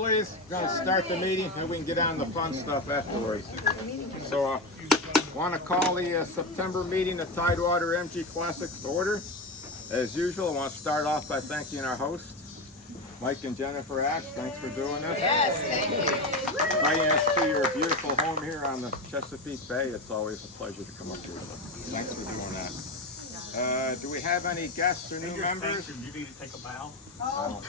please. We're going to start the meeting and we can get on the fun stuff afterwards. So, want to call the September meeting of Tidewater MG Classics to order. As usual, I want to start off by thanking our hosts, Mike and Jennifer Ash. Thanks for doing this. Yes, thank you. Inviting us to your beautiful home here on the Chesapeake Bay. It's always a pleasure to come up here. So thanks for doing that. Do we have any guests or new members? You need to take a bow. So,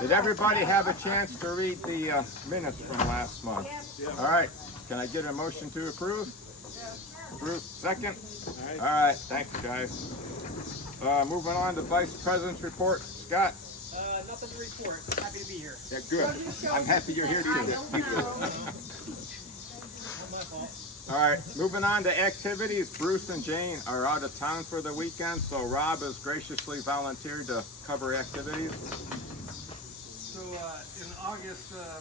did everybody have a chance to read the minutes from last month? All right. Can I get a motion to approve? Approve. Second? All right. Thanks, guys. Moving on to Vice President's report. Scott? Nothing to report. Happy to be here. Yeah, good. I'm happy you're here too. All right, moving on to activities. Bruce and Jane are out of town for the weekend, so Rob has graciously volunteered to cover activities. So in August, a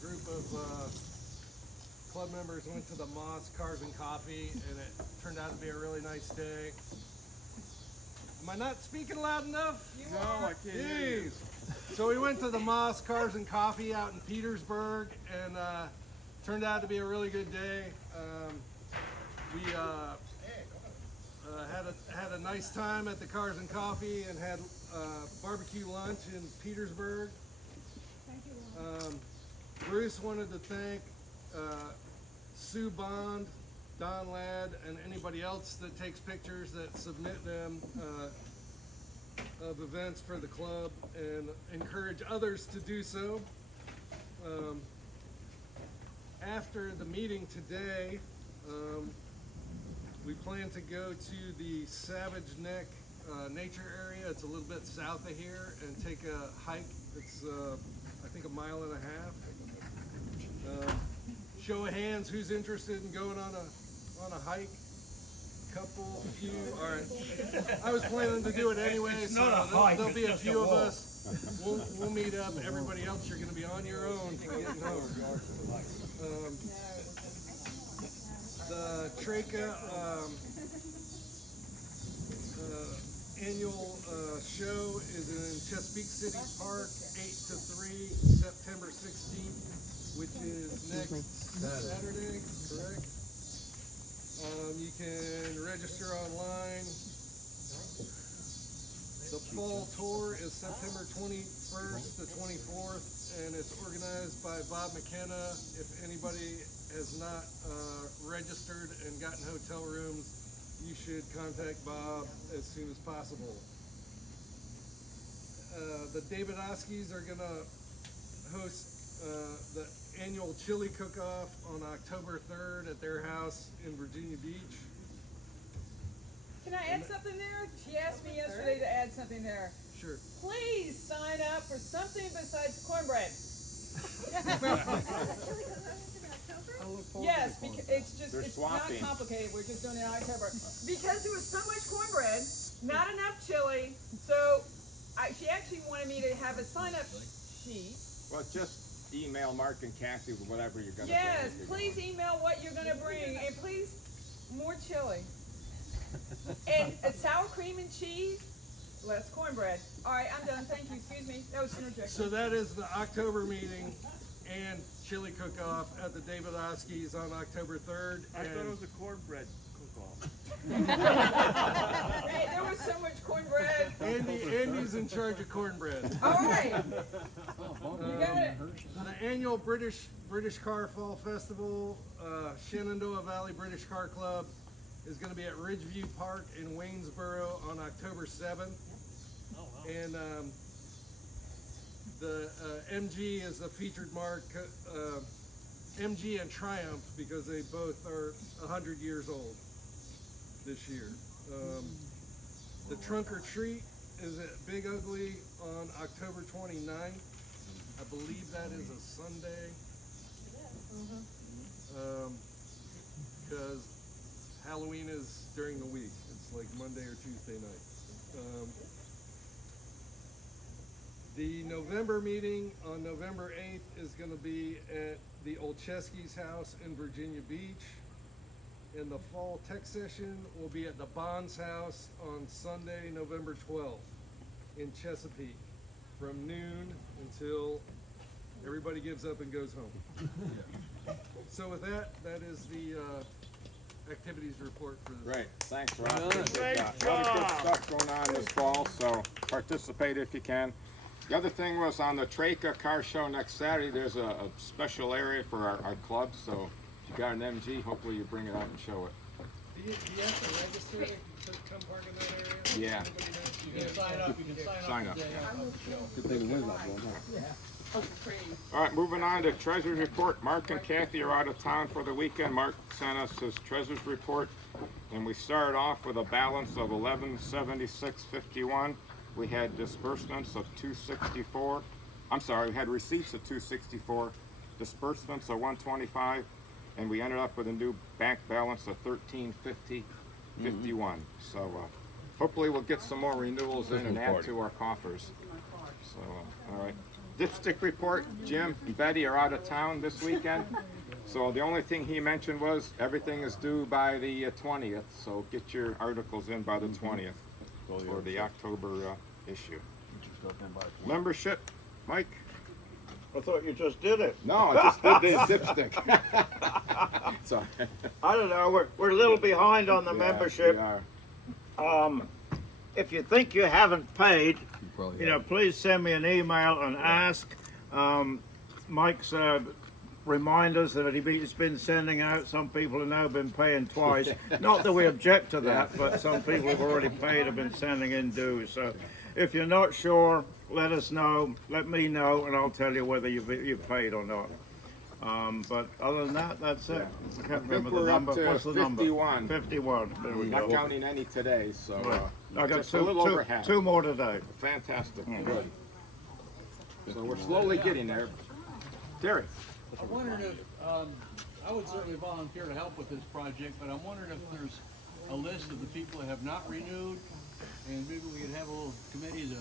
group of club members went to the Moss Cars and Coffee, and it turned out to be a really nice day. Am I not speaking loud enough? No, I can't hear you. So we went to the Moss Cars and Coffee out in Petersburg, and turned out to be a really good day. We had a nice time at the Cars and Coffee and had barbecue lunch in Petersburg. Bruce wanted to thank Sue Bond, Don Ladd, and anybody else that takes pictures that submit them of events for the club, and encourage others to do so. After the meeting today, we plan to go to the Savage Neck nature area. It's a little bit south of here, and take a hike. It's I think 1.5 miles. Show of hands, who's interested in going on a hike? Couple, few. All right. I was planning to do it anyway, so there'll be a few of us. We'll meet up. Everybody else, you're going to be on your own for getting home. The Treka annual show is in Chesapeake City Park, 8 to 3, September 16th, which is next Saturday, correct? You can register online. The fall tour is September 21st to 24th, and it's organized by Bob McKenna. If anybody has not registered and gotten hotel rooms, you should contact Bob as soon as possible. The David Oskies are going to host the annual chili cook-off on October 3rd at their house in Virginia Beach. Can I add something there? She asked me yesterday to add something there. Sure. Please sign up for something besides cornbread. Yes, because it's not complicated. We're just doing it in October. Because there was so much cornbread, not enough chili, so she actually wanted me to have a sign-up sheet. Well, just email Mark and Kathy with whatever you're going to Yes, please email what you're going to bring, and please, more chili. And sour cream and cheese, less cornbread. All right, I'm done. Thank you. Excuse me. That was interjection. So that is the October meeting and chili cook-off at the David Oskies on October 3rd. I thought it was a cornbread cook-off. Hey, there was so much cornbread. Andy's in charge of cornbread. All right. You got it. The annual British Car Fall Festival, Shenandoah Valley British Car Club, is going to be at Ridgeview Park in Waynesboro on October 7th. Oh, wow. And the MG is the featured mark, MG and Triumph, because they both are 100 years old this year. The Trunk or Treat is at Big Ugly on October 29th. I believe that is a Sunday. Because Halloween is during the week. It's like Monday or Tuesday night. The November meeting on November 8th is going to be at the Olszewski's house in Virginia Beach. And the fall tech session will be at the Bonds house on Sunday, November 12th in Chesapeake from noon until everybody gives up and goes home. So with that, that is the activities report for this. Great, thanks, Rob. Appreciate that. A lot of good stuff going on this fall, so participate if you can. The other thing was on the Traca Car Show next Saturday, there's a special area for our club, so if you got an MG, hopefully you bring it out and show it. Do you have to register to come park in that area? Yeah. You can sign up, you can Sign up. the day of the show. All right, moving on to Treasurer's Report. Mark and Kathy are out of town for the weekend. Mark sent us his Treasurer's Report, and we started off with a balance of $1176.51. We had disbursements of $264. I'm sorry, we had receipts of $264, disbursements of $125, and we ended up with a new bank balance of $1350.51. So hopefully we'll get some more renewals in and add to our coffers. So all right. Dipstick report, Jim and Betty are out of town this weekend. So the only thing he mentioned was everything is due by the 20th. So get your articles in by the 20th for the October issue. Membership, Mike? I thought you just did it. No, I just did the dipstick. Sorry. I don't know. We're a little behind on the Yeah, membership. we are. If you think you haven't paid, please send me an email and ask. Mike's reminders that he's been sending out. Some people have now been paying twice. Not that we object to that, but some people who've already paid have been sending in dues. So if you're not sure, let us know. Let me know, and I'll tell you whether you've paid or not. But other than that, that's it. I can't remember the we're up number. to What's the 51. number? 51. There we Not go. counting any today, so I got just a little over two, half. two more today. Fantastic, good. So we're slowly getting there. Terry? I wondered if, I would certainly volunteer to help with this project, but I'm wondering if there's a list of the people that have not renewed, and maybe we could have a little committee to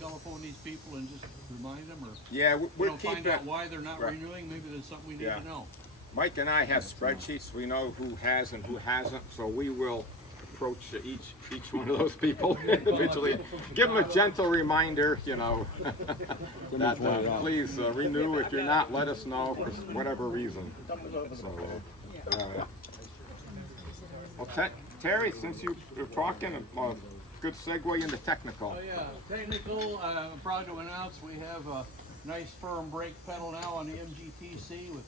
telephone these people and just remind them, or Yeah, we'll keep find it. out why they're not Right. renewing. Maybe there's something we need Yeah. to know. Mike and I have spreadsheets. We know who has and who hasn't, so we will approach each one of those people individually. Give them a gentle reminder, that please renew. If you're not, let us know for whatever reason. So, well, Terry, since you're talking, good segue into technical. Oh yeah, technical, I'm proud to announce we have a nice firm brake pedal now on the MGPC with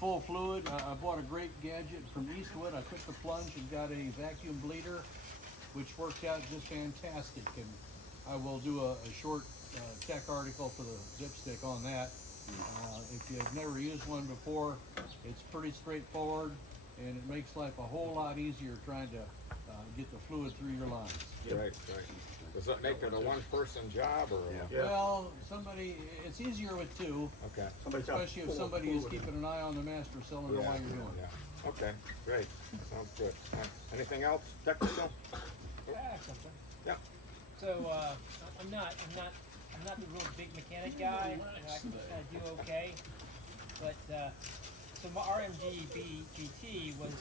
full fluid. I bought a great gadget from Eastwood. I took the plunge and got a vacuum bleeder, which worked out just fantastic. And I will do a short tech article for the dipstick on that. If you've never used one before, it's pretty straightforward, and it makes life a whole lot easier trying to get the fluid through your lines. Right. Does that make it a one-person job, or? Well, it's easier with two, Okay. especially if somebody is keeping an eye on the master cylinder while you're doing it. Yeah. Okay, great. Sounds good. Anything else technical? Something. Yeah. So I'm not the real big mechanic guy. I can do okay, but so my RMG BT was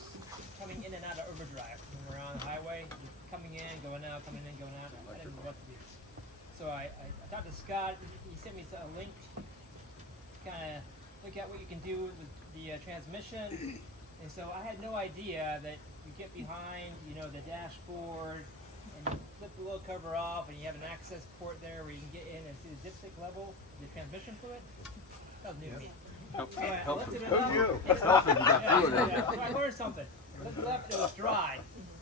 coming in and out of overdrive when we're on the highway, coming in, going out, coming in, going out. I didn't know what to do. So I talked to Scott. He sent me a link, kind of look at what you can do with the transmission. And so I had no idea that you get behind, the dashboard, and you flip the little cover off, and you have an access port there where you can get in and see the dipstick level, the transmission fluid. That was new to me. So I lifted it up. So I learned something. Looked left, it was dry.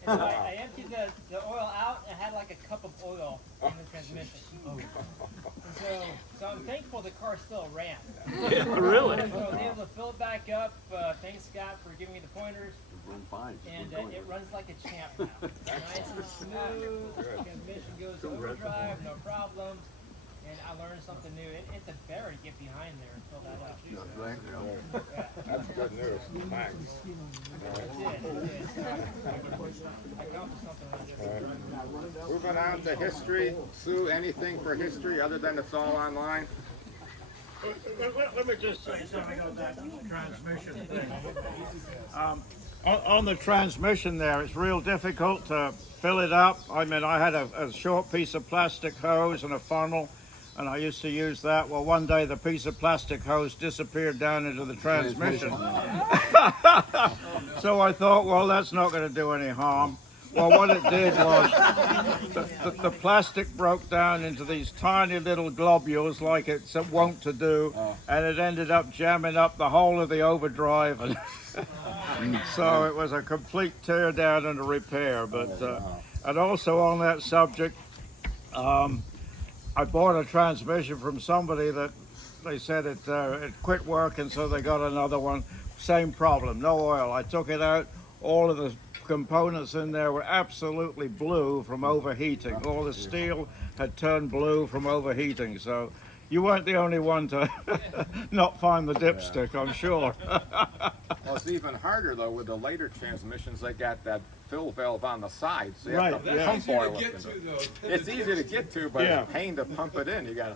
And so I emptied the oil out, and I had like a cup of oil in the transmission. And so I'm thankful the car still ran. Really? So I was able to fill it back up. Thanks, Scott, for giving me the pointers. And it runs like a champ now. Nice and smooth. Transmission goes to overdrive, no problems. And I learned something new. It's a bear to get behind there and fill that up. That's good news. Thanks. I accomplished something like this. Moving on to history. Sue, anything for history other than it's all online? Let me just say something on that transmission thing. On the transmission there, it's real difficult to fill it up. I mean, I had a short piece of plastic hose and a funnel. and I used to use that. Well, one day the piece of plastic hose disappeared down into the transmission. So I thought, well, that's not going to do any harm. Well, what it did was the plastic broke down into these tiny little globules like it's wont to do, and it ended up jamming up the whole of the overdrive. And so it was a complete tear down and a repair. But and also on that subject, I bought a transmission from somebody that they said it quit working, so they got another one. Same problem, no oil. I took it out, all of the components in there were absolutely blue from overheating. All the steel had turned blue from overheating. So you weren't the only one to not find the dipstick, I'm sure. Well, it's even harder though with the later transmissions. They got that fill valve on the side, so you Right, have to yeah. pump oil up Get into to it. though. It's easy to get to, but Yeah. it's a pain to pump it in. You gotta.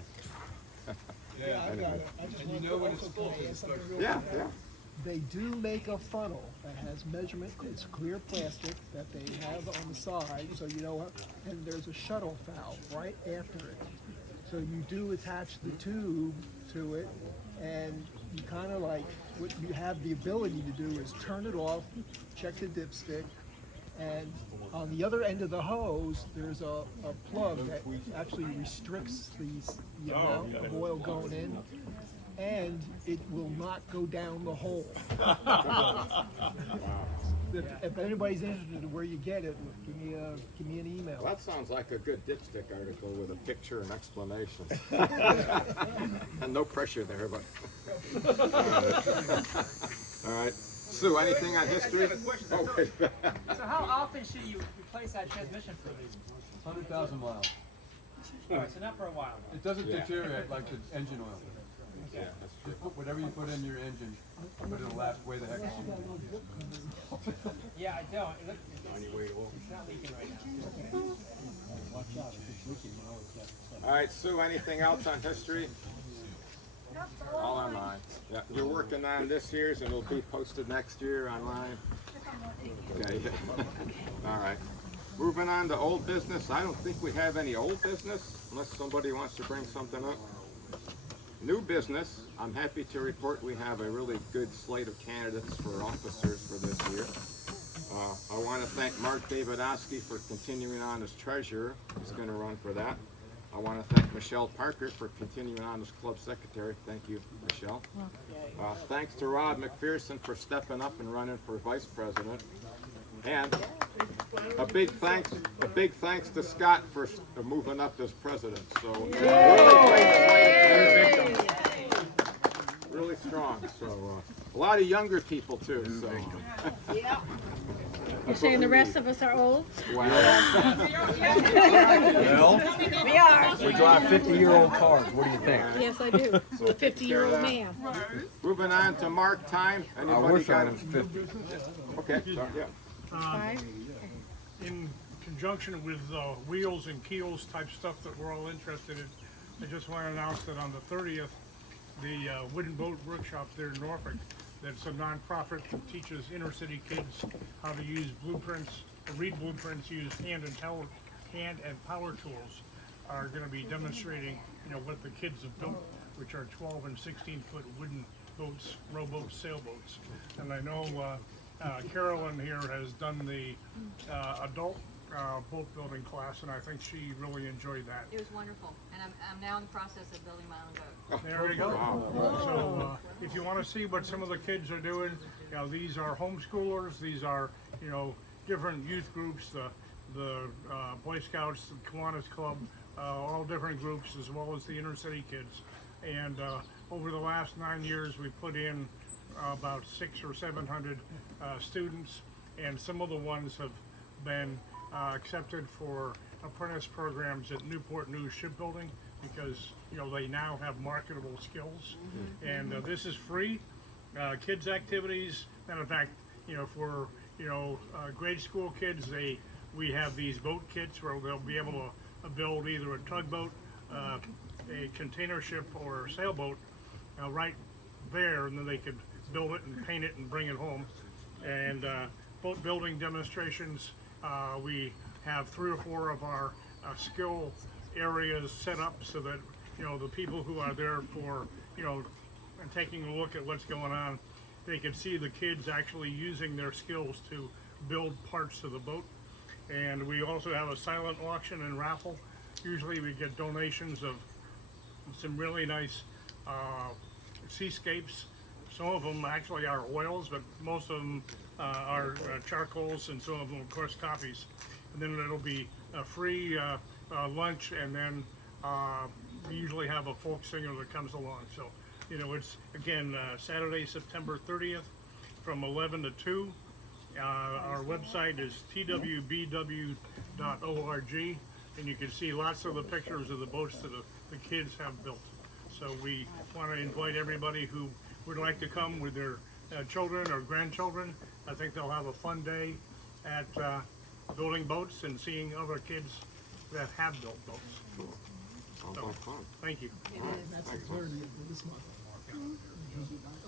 Yeah, I got it. I just and want you know to when it's also full, can I add it's something like- real Yeah, quick? yeah. They do make a funnel that has measurement. It's clear plastic that they have on the side, so you know what. And there's a shuttle valve right after it. So you do attach the tube to it, and you kind of like what you have the ability to do is turn it off, check the dipstick, and on the other end of the hose, there's a plug that actually restricts the amount of oil going in, and it will not go down the hole. If anybody's interested in where you get it, give me an email. Well, that sounds like a good dipstick article with a picture and explanation. And no pressure there, but. All right. Sue, anything on history? Oh, wait. So how often should you replace that transmission for? 100,000 miles. Alright, so not for a while. It doesn't deteriorate like the engine oil. Just put whatever you put in your engine, but it'll last way the heck longer. Yeah, I don't. It's not leaking right now. All right, Sue, anything else on history? All online. Yeah, you're working on this year's and it'll be posted next year online? Okay. All right. Moving on to old business. I don't think we have any old business unless somebody wants to bring something up. New business. I'm happy to report we have a really good slate of candidates for officers for this year. I want to thank Mark Davidowski for continuing on as treasurer. He's going to run for that. I want to thank Michelle Parker for continuing on as club secretary. Thank you, Michelle. Thanks to Rob McPherson for stepping up and running for vice president. And a big thanks to Scott for moving up as president. So really strong. So a lot of younger people too. So. You're saying the rest of us are old? Wow. We are. We drive 50-year-old cars. What do you think? Yes, I do. A 50-year-old man. Moving on to mark time. I Anybody wish I got was it? 50. Okay. So, yeah. Five. In conjunction with wheels and keels type stuff that we're all interested in, I just want to announce that on the 30th, the Wooden Boat Workshop there in Norfolk, that's a nonprofit that teaches inner city kids how to use blueprints, read blueprints, use hand and power tools, are going to be demonstrating, what the kids have built, which are 12 and 16-foot wooden boats, rowboats, sailboats. And I know Carolyn here has done the adult boat building class, and I think she really enjoyed that. It was wonderful, and I'm now in the process of building my own boat. There we go. So if you want to see what some of the kids are doing, these are homeschoolers. These are different youth groups, the Boy Scouts, the Kiwanis Club, all different groups, as well as the inner city kids. And over the last 9 years, we put in about 600 or 700 students, and some of the ones have been accepted for apprentice programs at Newport News Shipbuilding, because they now have marketable skills. And this is free kids activities. Matter of fact, for grade school kids, we have these boat kits where they'll be able to build either a tugboat, a container ship, or a sailboat right there, and then they could build it and paint it and bring it home. And boat building demonstrations, we have 3 or 4 of our skill areas set up so that the people who are there for, and taking a look at what's going on, they can see the kids actually using their skills to build parts of the boat. And we also have a silent auction and raffle. Usually we get donations of some really nice seascapes. Some of them actually are oils, but most of them are charcoals, and some of them, of course, coffees. And then it'll be a free lunch, and then we usually have a folk singer that comes along. So, it's, again, Saturday, September 30th from 11 to 2. Our website is twbw.org, and you can see lots of the pictures of the boats that the kids have built. So we want to invite everybody who would like to come with their children or grandchildren. I think they'll have a fun day at building boats and seeing other kids that have built boats. So, thank you. That's the 30th of this month.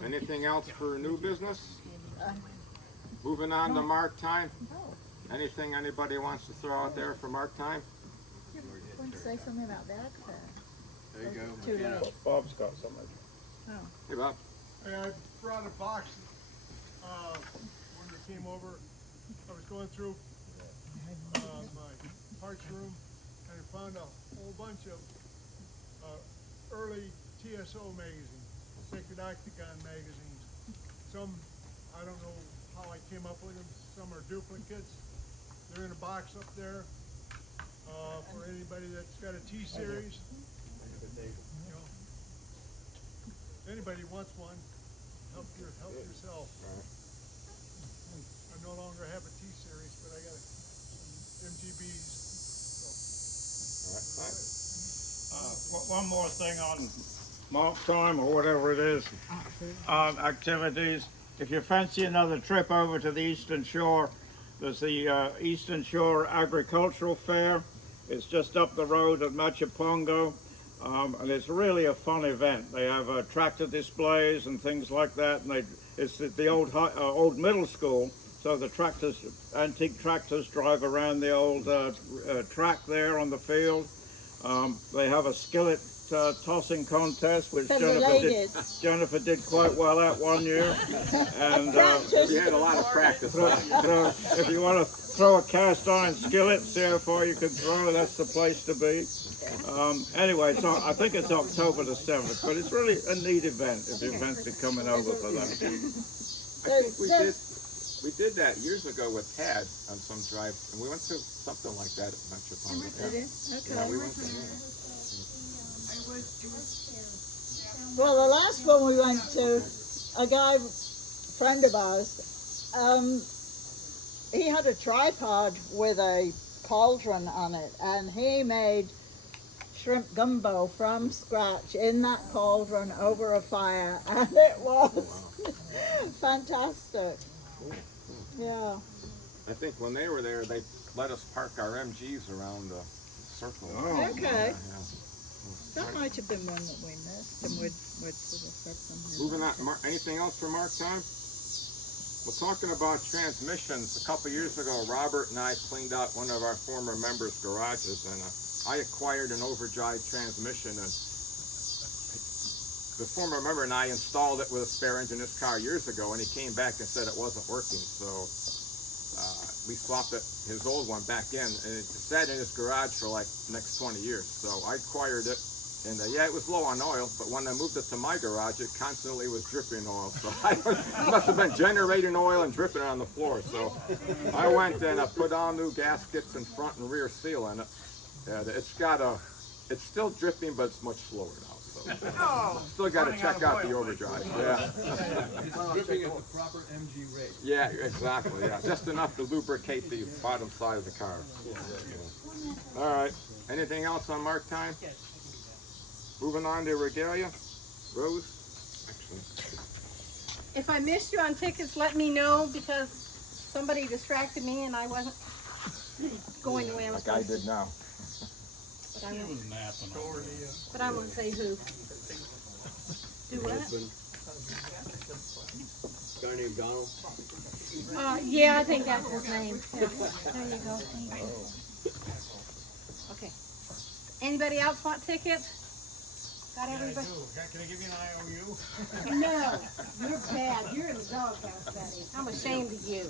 Anything else for new business? Moving on to mark time. Anything anybody wants to throw out there for mark time? Want to say something about that? There you go. Too late. Bob's got something. Hey, Bob. Hey, I brought a box when we came over. I was going through my parts room and I found a whole bunch of early TSO magazines, Sacred Octagon magazines. Some, I don't know how I came up with them. Some are duplicates. They're in a box up there for anybody that's got a T-series. If anybody wants one, help yourself. I no longer have a T-series, but I got MGBs. One more thing on mark time or whatever it is, activities. If you fancy another trip over to the Eastern Shore, there's the Eastern Shore Agricultural Fair. It's just up the road at Machipongo, and it's really a fun event. They have tractor displays and things like that, and it's at the old middle school. So the antique tractors drive around the old track there on the field. They have a skillet tossing contest, which Jennifer did quite well at one year. And We had a lot of practice. so if you want to throw a cast iron skillet, see how far you can throw, that's the place to be. Anyway, so I think it's October the 7th, but it's really a neat event if you fancy coming over for that. I think we did that years ago with Tad on some drive, and we went to something like that at Metropolitan. Yeah, we went there. Well, the last one we went to, a guy, friend of ours, he had a tripod with a cauldron on it, and he made shrimp gumbo from scratch in that cauldron over a fire, and it was fantastic. Yeah. I think when they were there, they let us park our MGs around the circle. Oh. Okay. Yeah. That might have been one that we missed, and we'd sort of set them here. Moving on, anything else for mark time? Well, talking about transmissions, a couple years ago, Robert and I cleaned out one of our former members' garages, and I acquired an overdrive transmission, and the former member and I installed it with a spare engine in his car years ago, and he came back and said it wasn't working, so we swapped his old one back in, and it sat in his garage for like the next 20 years. So I acquired it, and yeah, it was low on oil, but when I moved it to my garage, it constantly was dripping oil. So it must have been generating oil and dripping it on the floor. So I went and I put all new gaskets and front and rear seal in it. And it's still dripping, but it's much slower now. So still got to check out the overdrive. Yeah. It's dripping at the proper MG rate. Yeah, exactly. Yeah, just enough to lubricate the bottom side of the car. Yeah. All right. Anything else on mark time? Moving on to regalia. Rose. Excellent. If I missed you on tickets, let me know, because somebody distracted me and I wasn't going the way I was Like I supposed did now. to. But I won't say who. Do what? Guy named Donald. Yeah, I think that's his name. Yeah. There you go. Okay. Anybody else want tickets? Got everybody? Can I give you an IOU? No, you're bad. You're in the doghouse, Betty. I'm ashamed of you.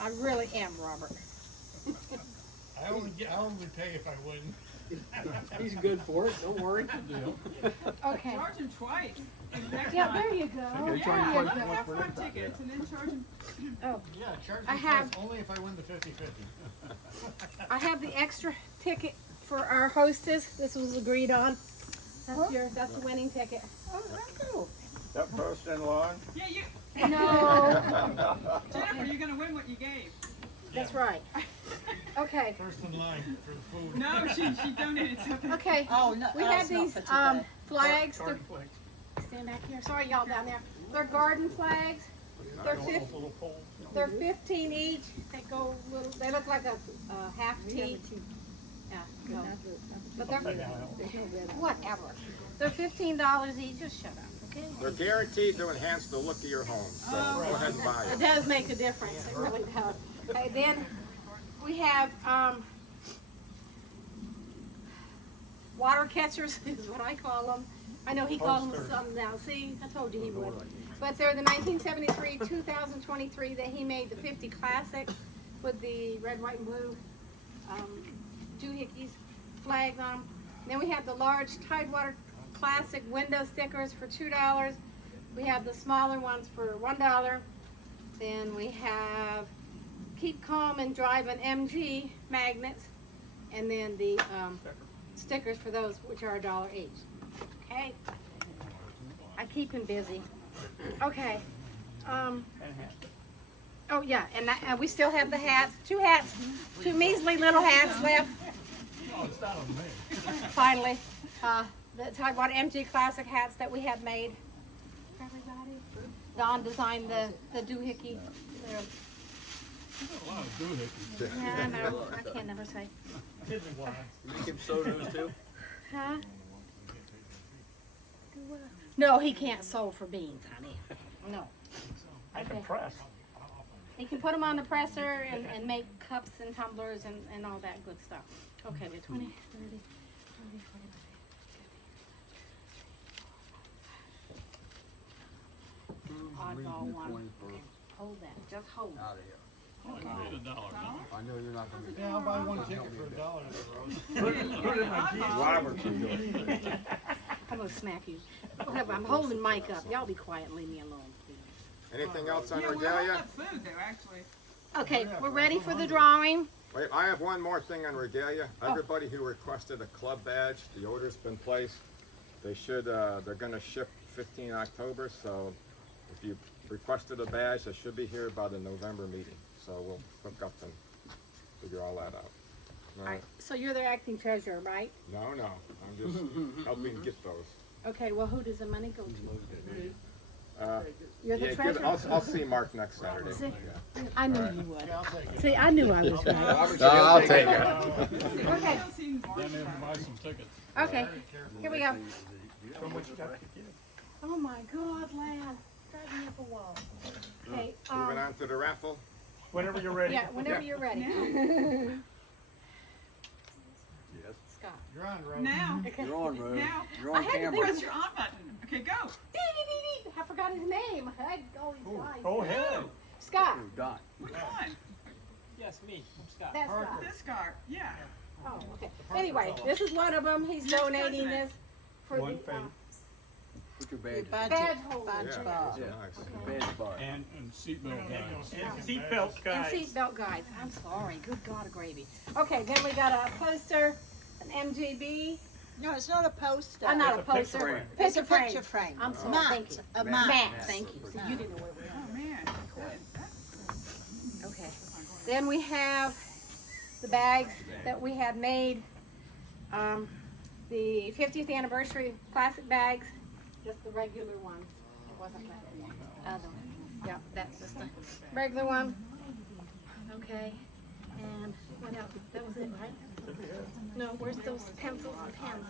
I really am, Robert. I only pay if I win. He's good for it, don't worry. Okay. Charge him twice. Yeah, there you go. They charge There you you twice. go. Have 5 tickets and then charge him. Oh, Yeah, charge I me have- twice, only if I win the 50-50. I have the extra ticket for our hostess. This was agreed on. That's the winning ticket. Oh, that's cool. That post in line? Yeah, you. No, Jennifer, you're gonna win what you gave. that's right. Okay, First in line for the food. No, she donated something. okay. Oh, no. We have that's not these for today. flags. Stand back here. Sorry, y'all down there. They're garden flags. They're 15 each. They go little. They look like a half T. Yeah, no. But they're whatever. They're $15 each. Just shut up, okay? They're guaranteed to enhance the look of your home, so go ahead and buy It it. does make a difference. It really does. Okay, then we have water catchers is what I call them. I know he calls them something now. See, I told you he would. But they're the 1973, 2023 that he made the 50 Classic with the red, white, and blue doohickeys flags on 'em. Then we have the large Tidewater Classic window stickers for $2. We have the smaller ones for $1. Then we have Keep Calm and Drive an MG magnets, and then the stickers for those, which are $1 each. Okay, I keep him busy. Okay. Oh yeah, and we still have the hats. Two measly little hats left. Finally, the Tidewater MG Classic hats that we have made. Everybody. Don designed the doohickey. Yeah, I know. I can't never say. You make him sew those too? Huh? No, he can't sew for beans, honey. No. I can press. He can put them on the presser and make cups and tumblers and all that good stuff. Okay, the 20, 30, 40, 45, oddball one. Okay, hold that. Just hold it. Out of here. I know you're not gonna be. Yeah, I'll buy one ticket for $1. Robert can do it. I'm gonna smack you. Whatever, I'm holding Mike up. Y'all be quiet and leave me alone, please. Anything else on Yeah, we're all regalia? about food though, actually. Okay, we're ready for the drawing. Wait, I have one more thing on regalia. Everybody who requested a club badge, the order's been placed. They should, they're gonna ship 15 October, so if you requested a badge, they should be here by the November meeting. So we'll hook up and figure all that out. All right, so you're the acting treasurer, right? No, I'm just helping get those. Okay, well, who does the money go to? Uh, You're the yeah, treasurer? I'll see Mark next Saturday. See? Yeah. I knew you would. See, I knew I was right. I'll take it. Okay, Buy some tickets. okay, here we go. Oh my God, lad, drive me up a wall. Okay, Moving on to the raffle. Whenever you're ready. yeah, whenever you're ready. Scott. You're on, right? Now, You're on, Rose. now, You're I on had to camera. press your on button. Okay, go. Beep, beep, beep, beep. I forgot his name. I had all these lines. Go ahead. Scott, Dot. Which one? Yes, me. I'm Scott. that's Scott. This car. Yeah. Oh, okay. Anyway, this is one of them. He's Next donating president. this for the Put your badge. badge holder. Yeah, Yeah. nice. Badge bar. And seatbelt guys. And seatbelt And guys. seatbelt guides. I'm sorry. Good God of gravy. Okay, then we got a poster, an MGB. No, it's not a poster. I'm not a It's a picture poster. frame. It's a Picture picture frame. I'm sorry. Mat. Thank you. A Matt. mat. Thank you. See, you didn't know where we Oh man. Good. Okay. Then we have the bags that we had made. The 50th anniversary classic bags, just the regular one. It wasn't that other one. Yeah, that's just the regular one. Okay. And what else? That was it, right? No, where's those pencils and pens?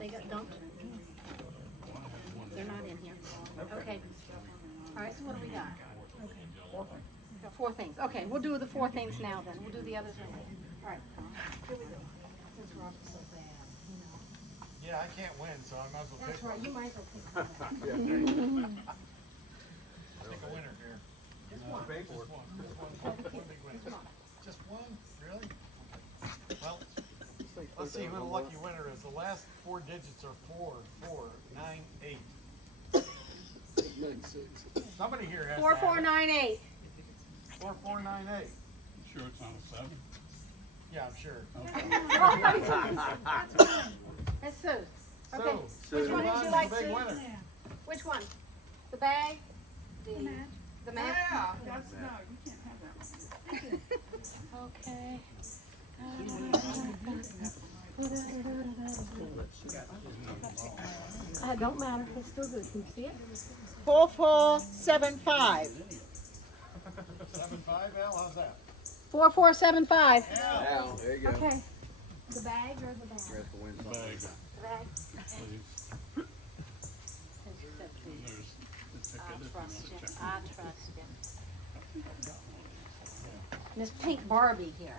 They got dumped. They're not in here. Okay. All right, so what do we got? Got 4 things. Okay, we'll do the 4 things now then. We'll do the others later. All right. Here we go. Since Robert's so bad, Yeah, I can't win, so I might as well That's pick right, one. you might as well pick Pick a winner here. Just one. Just one. One big winner. Just one? Really? Well, let's see who the lucky winner is. The last four digits are 4498. Somebody here has 4498. 4498. Sure it's not a 7? Yeah, I'm sure. That's Sue. So, Okay, Sue which one would you like, the big Sue? winner. Which one? The bag? The mat? Yeah, that's, no, you can't have that one. Okay. It don't matter, it's still good, can you see it? 4475. 75, Al, how's that? 4475. Al, there you go. Okay. The bag or the bag? You have to win something. The bag. I trust you. I trust you. Miss Pink Barbie here.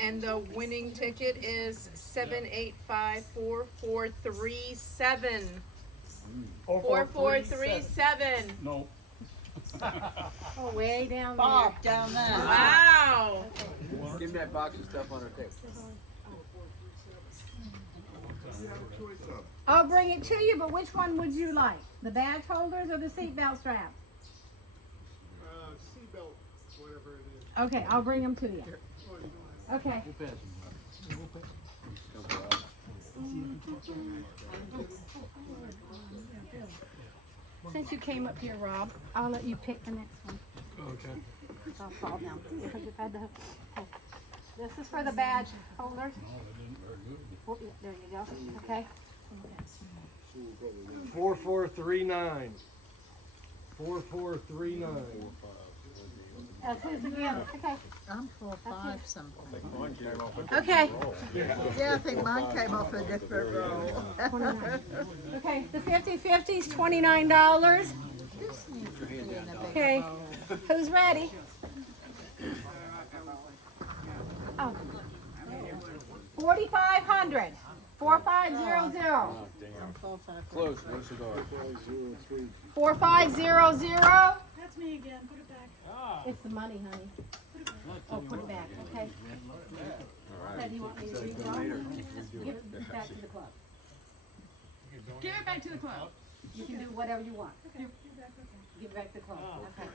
And the winning ticket is 7854437. 4437. No. Oh, way down there. Bob down there. Wow. Give me that box of stuff on her table. I'll bring it to you, but which one would you like? The badge holders or the seatbelt strap? Seatbelt, whatever it is. Okay, I'll bring them to you. Okay. Since you came up here, Rob, I'll let you pick the next one. Okay. I'll fall down. If I had to- okay. This is for the badge holders. Oh, yeah, there you go. Okay. 4439. 4439. That's his again. Okay. I'm 45 something. Okay. Yeah, I think mine came off a different roll. Okay. The 50/50 is $29. Okay. Who's ready? Oh. 4,500. 4500. Close, no cigar. 4500. That's me again, put it back. It's the money, honey. Oh, put it back, okay. Now, do you want me to read it off? Give it back to the club. Give it back to the club. You can do whatever you want. Give it back to the club, okay.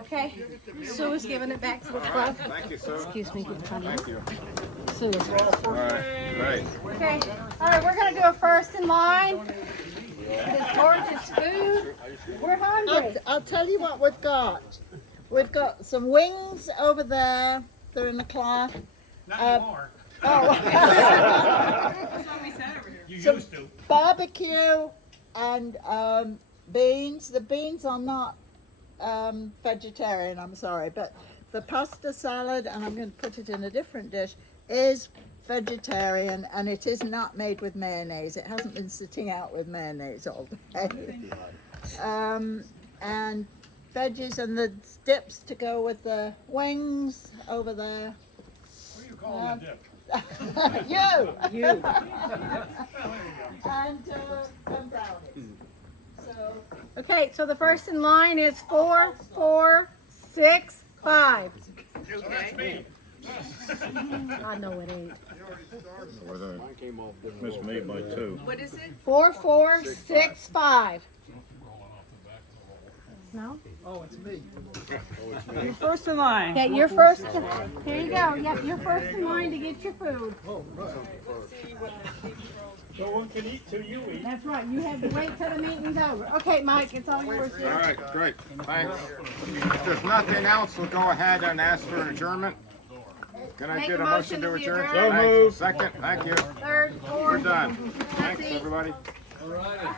Okay, Sue is giving it back to the club. Thank you, sir. Excuse me, honey. Thank you. Sue is. All right. Okay, all right, we're gonna do a first in line. This gorgeous food. We're hungry. I'll tell you what we've got. We've got some wings over there. They're in the cloth. Not anymore. That's what we said over here. You Some used to. barbecue and beans. The beans are not vegetarian, I'm sorry, but the pasta salad, and I'm going to put it in a different dish, is vegetarian, and it is not made with mayonnaise. It hasn't been sitting out with mayonnaise all day. And veggies and the dips to go with the wings over there. What do you call the dip? You. And brownies. So. Okay, so the first in line is 4465. So that's me. I know it ain't. Mine came off different. Missed me by 2. What is it? 4465. No? Oh, it's me. First in line. Okay, you're first. Here you go. Yep, you're first in line to get your food. No one can eat till you eat. That's right. You have to wait till the meeting's over. Okay, Mike, it's all yours. All right, great. Thanks. If there's nothing else, we'll go ahead and ask for an adjournment. Can I Make get a a motion to motion to adjourn? adjourn. Thanks. Second, thank you. Third, We're fourth. done. Let's Thanks, eat. everybody. All right.